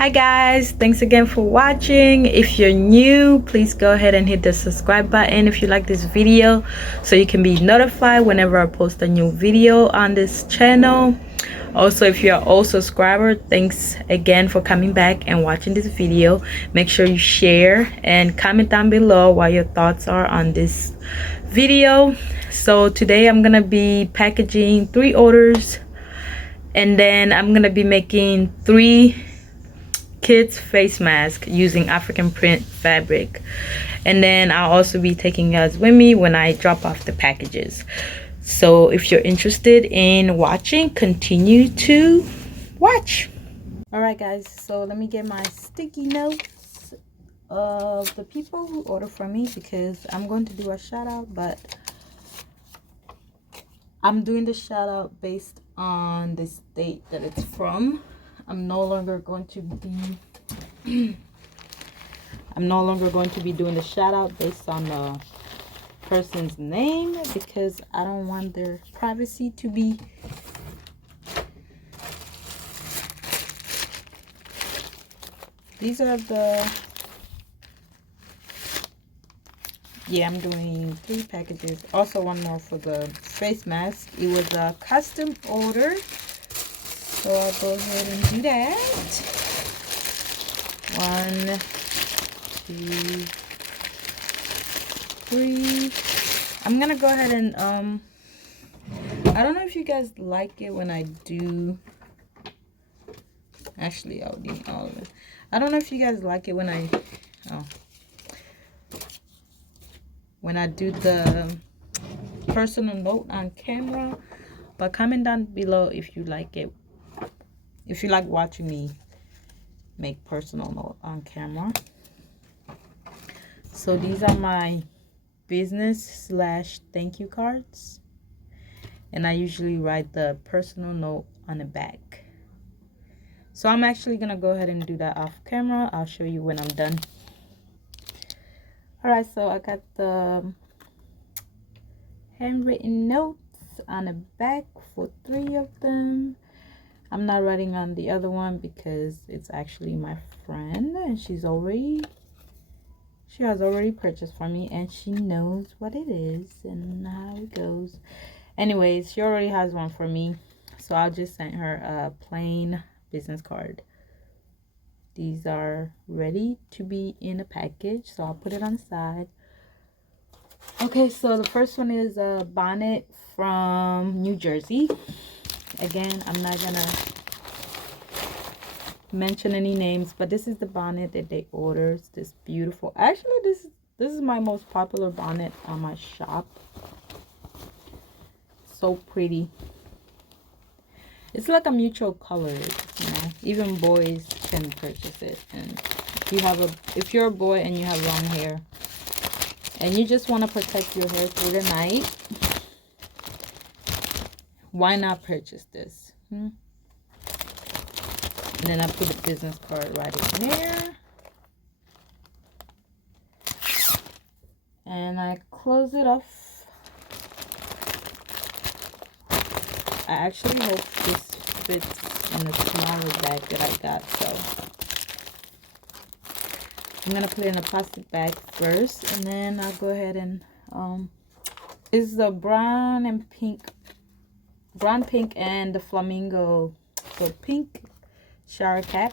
Hi guys, thanks again for watching. If you're new, please go ahead and hit the subscribe button if you like this video so you can be notified whenever I post a new video on this channel. Also, if you're a subscriber, thanks again for coming back and watching this video. Make sure you share and comment down below what your thoughts are on this video. So today I'm gonna be packaging 3 orders, and then I'm gonna be making 3 kids face mask using African print fabric, and then I'll also be taking you guys with me when I drop off the packages. So if you're interested in watching, continue to watch. All right guys, so let me get my sticky notes of the people who order from me, because I'm going to do a shout out, but I'm doing the shout out based on the state that it's from. I'm no longer going to be doing the shout out based on the person's name, because I don't want their privacy to be I'm doing 3 packages. Also one more for the face mask. It was a custom order, so I'll go ahead and do that. 1, 2, 3. I'm gonna go ahead and I don't know if you guys like it when I do, actually I'll do all of it. I don't know if you guys like it when I do the personal note on camera, but comment down below if you like it, if you like watching me make personal note on camera. So these are my business / thank you cards, and I usually write the personal note on the back. So I'm actually gonna go ahead and do that off camera. I'll show you when I'm done. All right, so I got the handwritten notes on the back for 3 of them. I'm not writing on the other one because it's actually my friend, and she has already purchased for me, and she knows what it is and how it goes. Anyways, she already has one for me, so I'll just send her a plain business card. These are ready to be in a package, so I'll put it on the side. Okay, so the first one is a bonnet from New Jersey. Again, I'm not gonna mention any names, but this is the bonnet that they ordered. It's this beautiful, actually this is my most popular bonnet on my shop. So pretty. It's like a mutual color, you know, even boys can purchase it. And if you're a boy and you have long hair and you just want to protect your hair through the night, why not purchase this? And then I put a business card right in there, and I close it off. I actually hope this fits in the smaller bag that I got, so I'm gonna put it in a plastic bag first, and then I'll go ahead and this is the brown, pink, and the flamingo. So pink shower cap,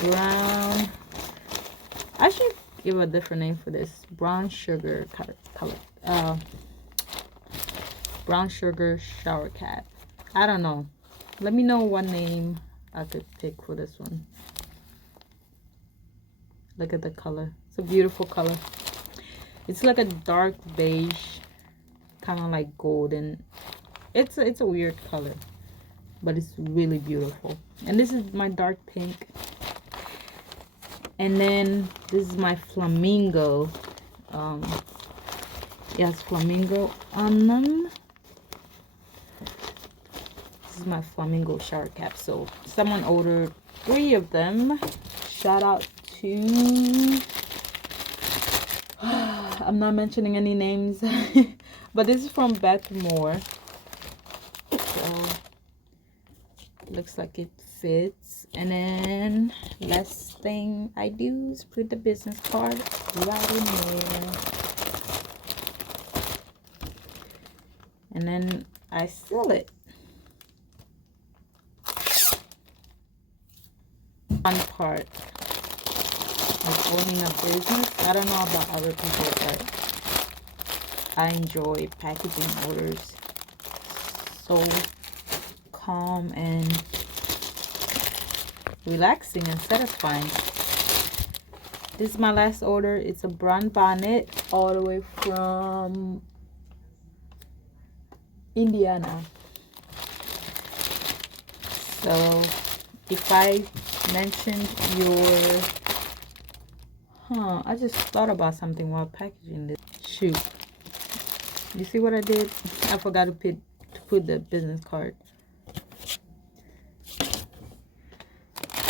brown, I should give a different name for this, brown sugar color, brown sugar shower cap. I don't know, let me know what name I could pick for this one. Look at the color, it's a beautiful color. It's like a dark beige, kind of like golden. It's a weird color, but it's really beautiful. And this is my dark pink, and then this is my flamingo. It has flamingo on them. This is my flamingo shower cap. So someone ordered 3 of them. Shout out to I'm not mentioning any names but this is from Baltimore. So looks like it fits. And then last thing I do is put the business card right in there, and then I seal it. Fun part of owning a business, I don't know about other people, but I enjoy packaging orders. So calm and relaxing and satisfying. This is my last order. It's a brown bonnet all the way from Indiana. So if I mentioned your I just thought about something while packaging this. Shoot, you see what I did? I forgot to put the business card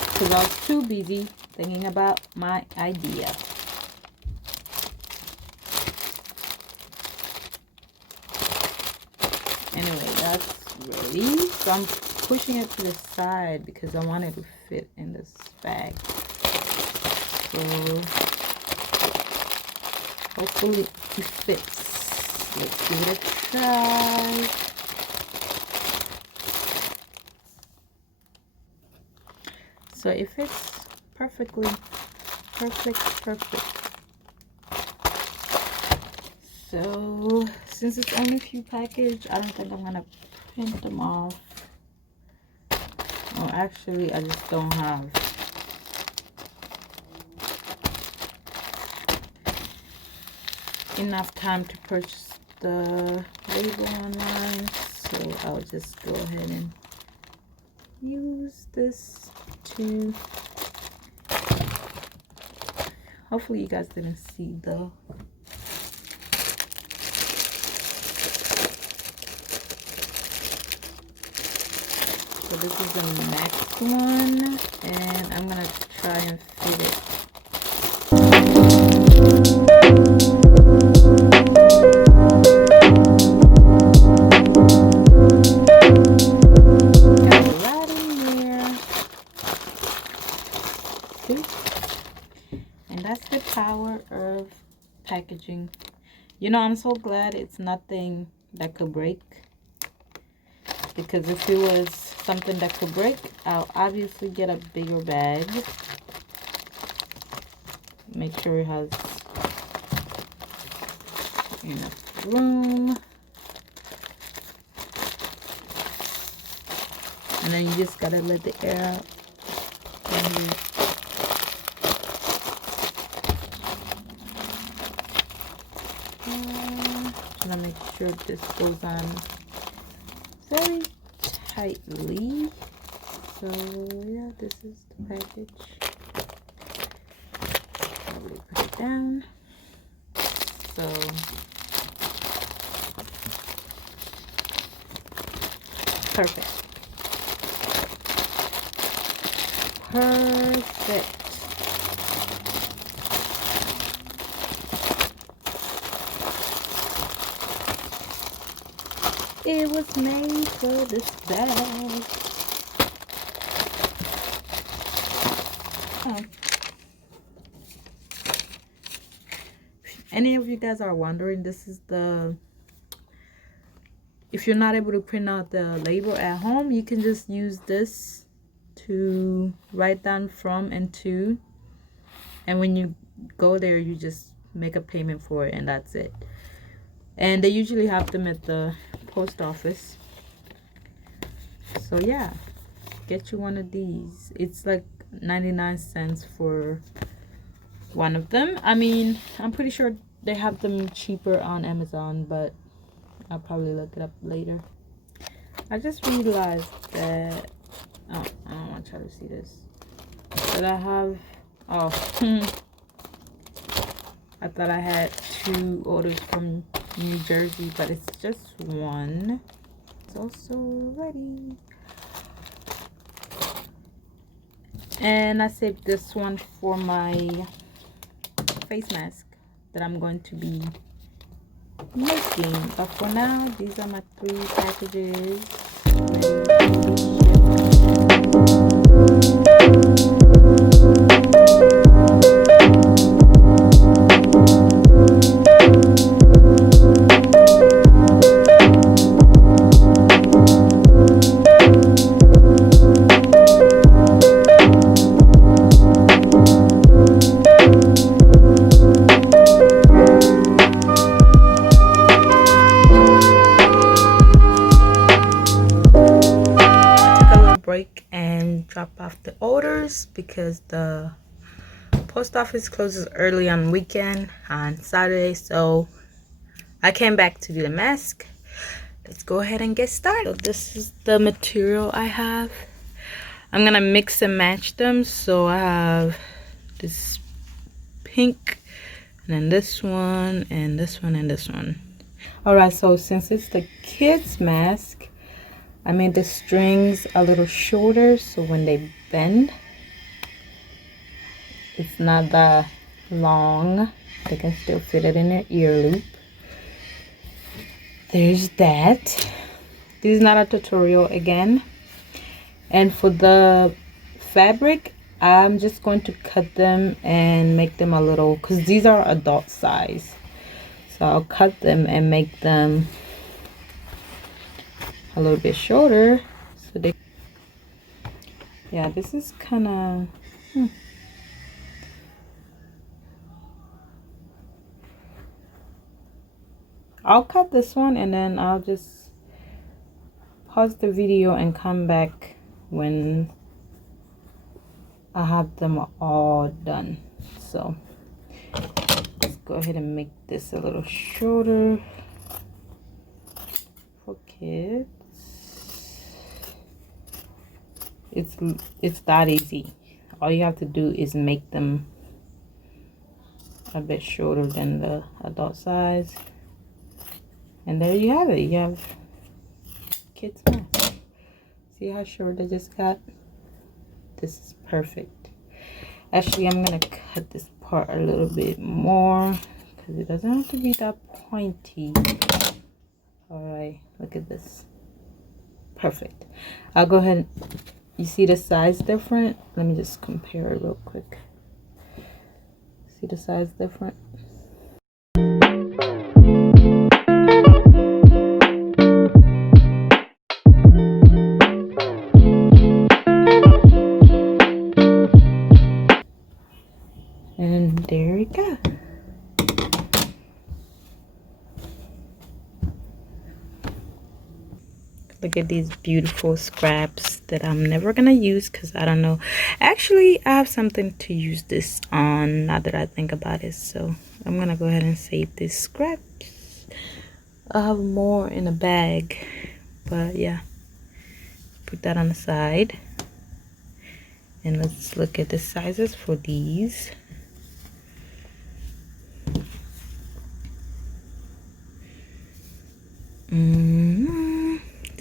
because I was too busy thinking about my idea. Anyway, that's ready. So I'm pushing it to the side because I want it to fit in this bag. So hopefully it fits. Let's give it a try. So it fits perfectly. Perfect. So since it's only a few packages, I don't think I'm gonna print them off. Oh, actually, I just don't have enough time to purchase the label online, so I'll just go ahead and use this to, hopefully you guys didn't see the so this is the next one, and I'm gonna try and fit it. That's the power of packaging. You know, I'm so glad it's nothing that could break, because if it was something that could break, I'll obviously get a bigger bag. Make sure it has enough room. And then you just gotta let the air out. Trying to make sure this goes on very tightly. So yeah, this is the package. Probably put it down. So perfect. It was made for this bag. Oh. Any of you guys are wondering, this is the, if you're not able to print out the label at home, you can just use this to write down from and to, and when you go there, you just make a payment for it, and that's it. And they usually have them at the post office. So yeah, get you one of these. It's like 99 cents for one of them. I mean, I'm pretty sure they have them cheaper on Amazon, but I'll probably look it up later. I just realized that I don't want to try to see this, that I have I thought I had 2 orders from New Jersey, but it's just one. It's also ready. And I saved this one for my face mask that I'm going to be making. But for now, these are my 3 packages ready to be shipped. and drop off the orders because the post office closes early on weekend on Saturday. So I came back to do the mask. Let's go ahead and get started. So this is the material I have. I'm gonna mix and match them. So I have this pink, and then this one, and this one, and this one. All right, so since it's the kids mask, I made the strings a little shorter so when they bend, it's not that long. They can still fit it in their ear loop. There's that. This is not a tutorial again. And for the fabric, I'm just going to cut them and make them a little, because these are adult size. So I'll cut them and make them a little bit shorter. So they, yeah, this is kind of, I'll cut this one and then I'll just pause the video and come back when I have them all done. So let's go ahead and make this a little shorter for kids. It's that easy. All you have to do is make them a bit shorter than the adult size, and there you have it. You have kids mask. See how short I just got? This is perfect. Actually, I'm gonna cut this part a little bit more because it doesn't have to be that pointy. All right, look at this. Perfect. I'll go ahead. You see the size different? Let me just compare it real quick. See the size different? And there we go. Look at these beautiful scraps that I'm never gonna use because I don't know. Actually, I have something to use this on now that I think about it. So I'm gonna go ahead and save these scraps. I'll have more in a bag. But yeah, put that on the side. And let's look at the sizes for these.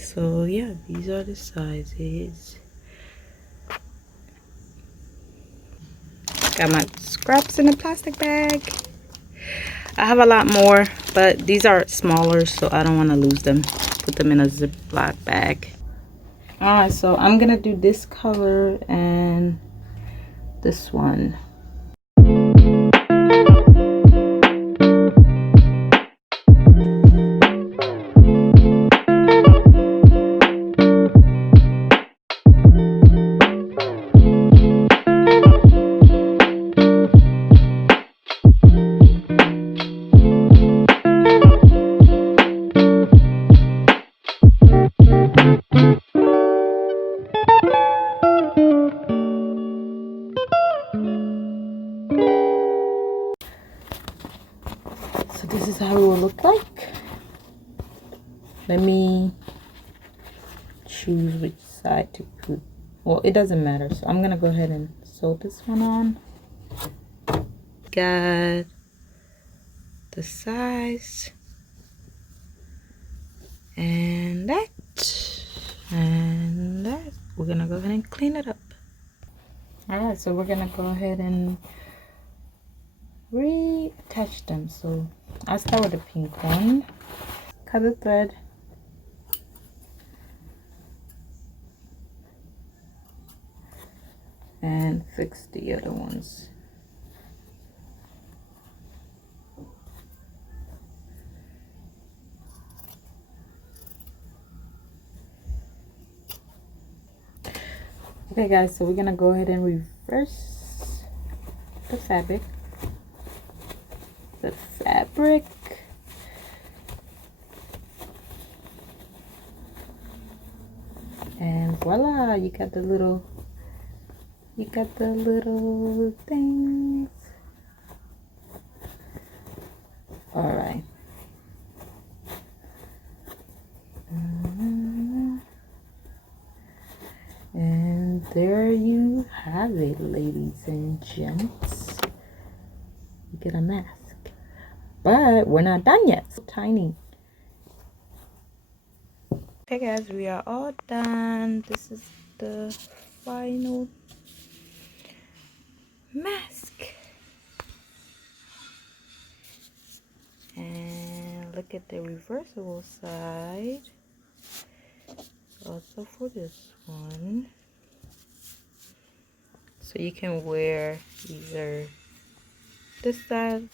So yeah, these are the sizes. Got my scraps in a plastic bag. I have a lot more, but these are smaller, so I don't want to lose them. Put them in a Ziploc bag. Alright, so I'm gonna do this color and this one. So this is how it will look like. Let me choose which side to put. Well, it doesn't matter. So I'm gonna go ahead and sew this one on. Got the size and that and that. We're gonna go ahead and clean it up. All right, so we're gonna go ahead and reattach them. So I'll start with the pink one. Cut the thread. And fix the other ones. Okay guys, so we're gonna go ahead and reverse the fabric. And voila, you got the little things. All right. And there you have it, ladies and gents. You get a mask. But we're not done yet. So tiny. Okay guys, we are all done. This is the final mask. And look at the reversible side. Also for this one. So you can wear either this side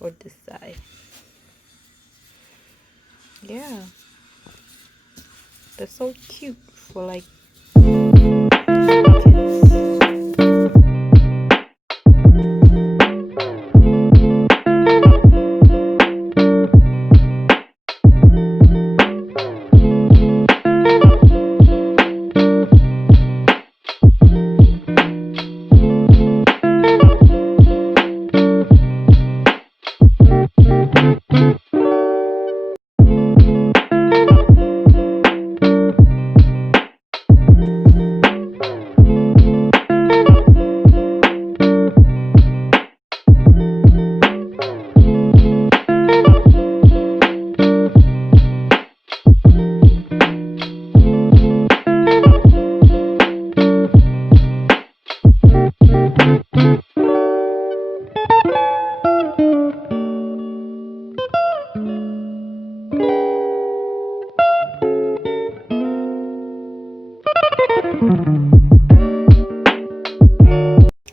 or this side. Yeah. They're so cute for like kids.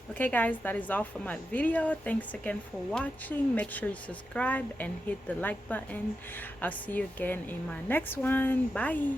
Okay guys, that is all for my video. Thanks again for watching. Make sure you subscribe and hit the like button. I'll see you again in my next one. Bye.